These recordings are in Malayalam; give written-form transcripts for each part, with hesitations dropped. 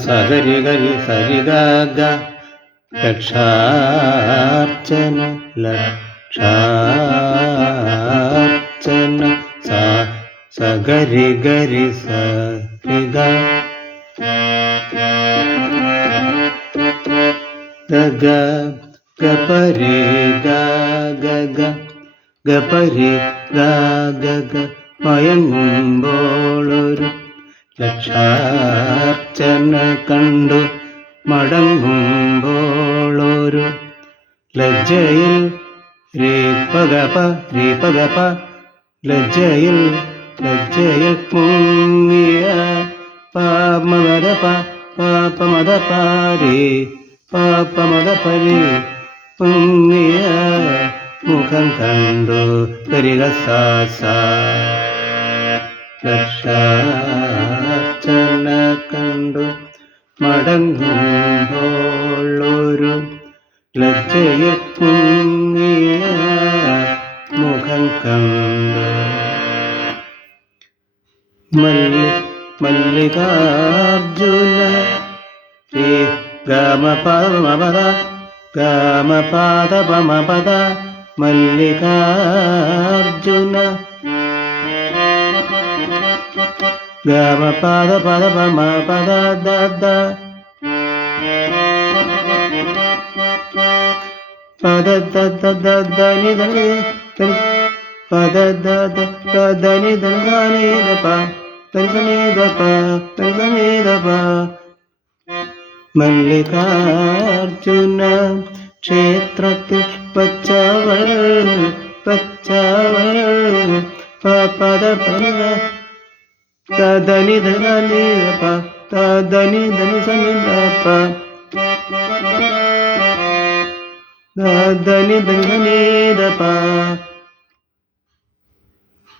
സഗരി ഗരി സരി ഗ ലക്ഷാർച്ചന ലക്ഷാർച്ചന സഗരി ഗരി സരി ഗ ഗപരി ഗപരി ഗ മയങ്ങുമ്പോളൊരു ലക്ഷാർച്ചന കണ്ടു മടങ്ങുമ്പോളൊരു ലജ്ജയിൽ രീപഗപ ലജ്ജയിൽ മുങ്ങിയ പാപമദപരി മുങ്ങിയ മുഖം കണ്ടു കരിക ലക്ഷാർച്ചന കണ്ടു മടങ്ങുമ്പോളൊരു ലജ്ജയിൽ മുങ്ങിയ മുഖം കണ്ടു മല്ലികാർജുന ഗമപാദപമപദ മല്ലികാർജുന ഗമപാദപദപമപദ ധനി മല്ലികാർജുന ക്ഷേത്രത്തിൽ പച്ചവൾ ധനി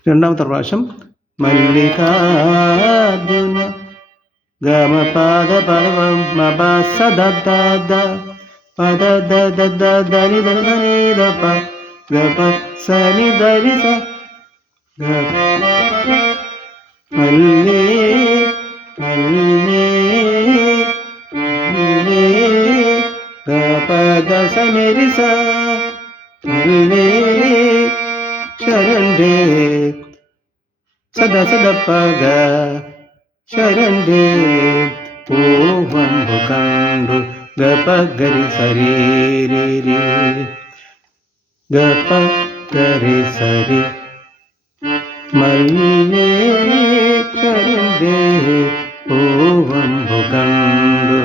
രണ്ടാമത്തെ പ്രാവശ്യം മല്ലികാർജുന ഗമപാദ ധനി ഗപ സനി ധരി ഗപദ സനി ശരണ്യേ സദപഗ ശരണ്യേ പൂവമ്പു കണ്ടു ഗപഗരി സരീരി ഗപഗരി സരി മല്ലീശ്വരന്റെ പൂവമ്പു കണ്ടു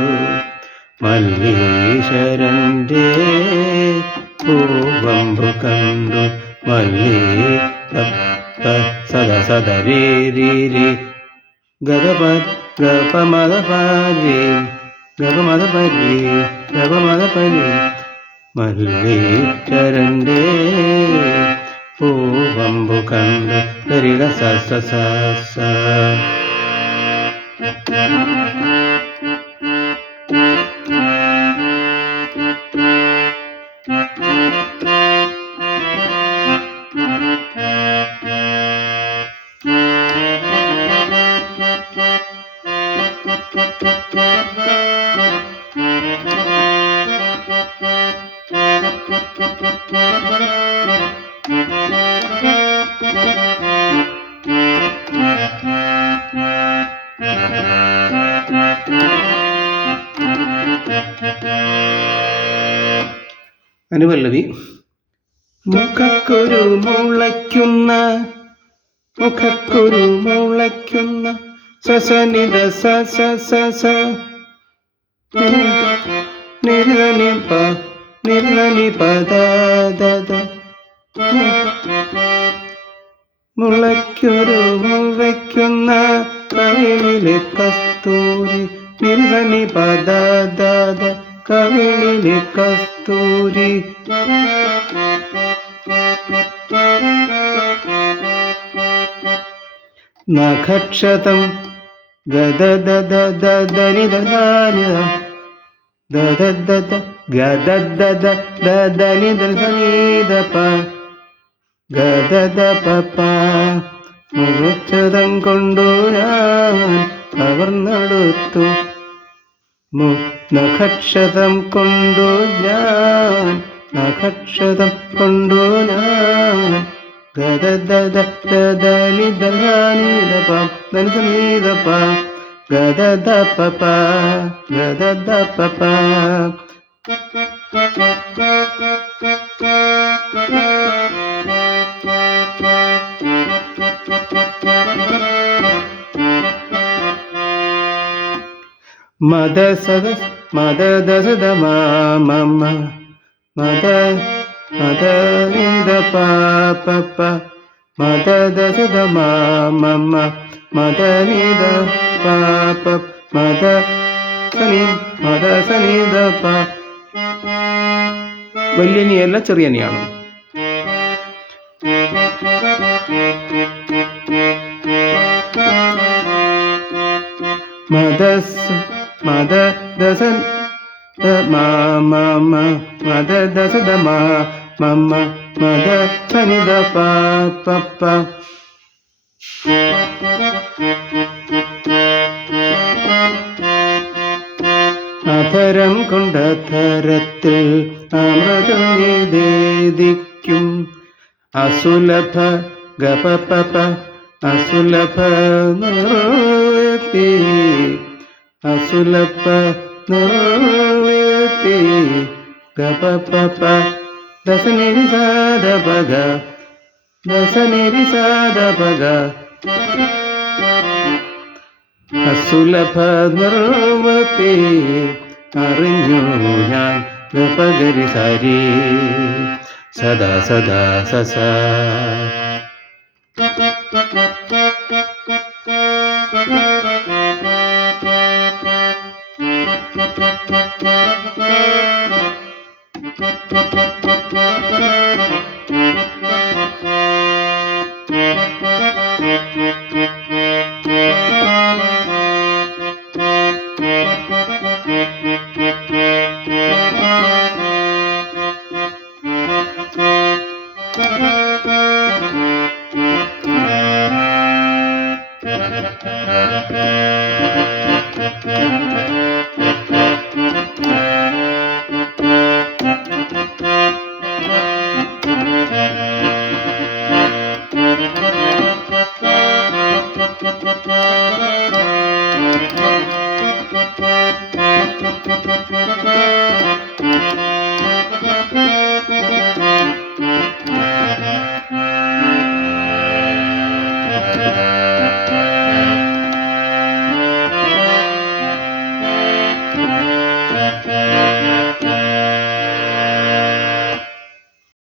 മല്ലീശ്വരന്റെ പൂവമ്പു കണ്ടു സദരീരി ഗപമദപരി മല്ലീശ്വരന്റെ പൂവമ്പു കണ്ടു വരിക സ സ സ സ. അനുപല്ലവി. മുഖക്കുരു മുളയ്ക്കുന്ന സസനിത സ സ സ സ നിർണനി പദ മുളയ്ക്കുന്ന കവിളിലെ കസ്തൂരി നിർണനി പദ കവിളിലെ കസ്തൂരി. നഖക്ഷതം മുഖക്ഷതം കൊണ്ടു ഞാൻ കവർന്നെടുത്തു. നഖക്ഷതം കൊണ്ടു ഞാൻ മദ ദസദ മമ മദ നിദ പ മദ ദസദ മമ മദ നിദ പ മദ സനി ദ പ. വലിയ നീയല്ല, ചെറിയ നീയാണ്. മദ ദസ മമ മദ ദസദ മമ മദ സനി ദ പ. അധരം കൊണ്ടധരത്തിൽ അമൃതം നിവേദിക്കും അസുലഭ ഗപ അസുലഭ നിർവൃത്തി ഗപ ദസനിരി സാധ പഗ അസുലഭ നിർവൃത്തി അറിഞ്ഞു ഞാൻ ഗപഗരി സരി സദാ സദാ സസ.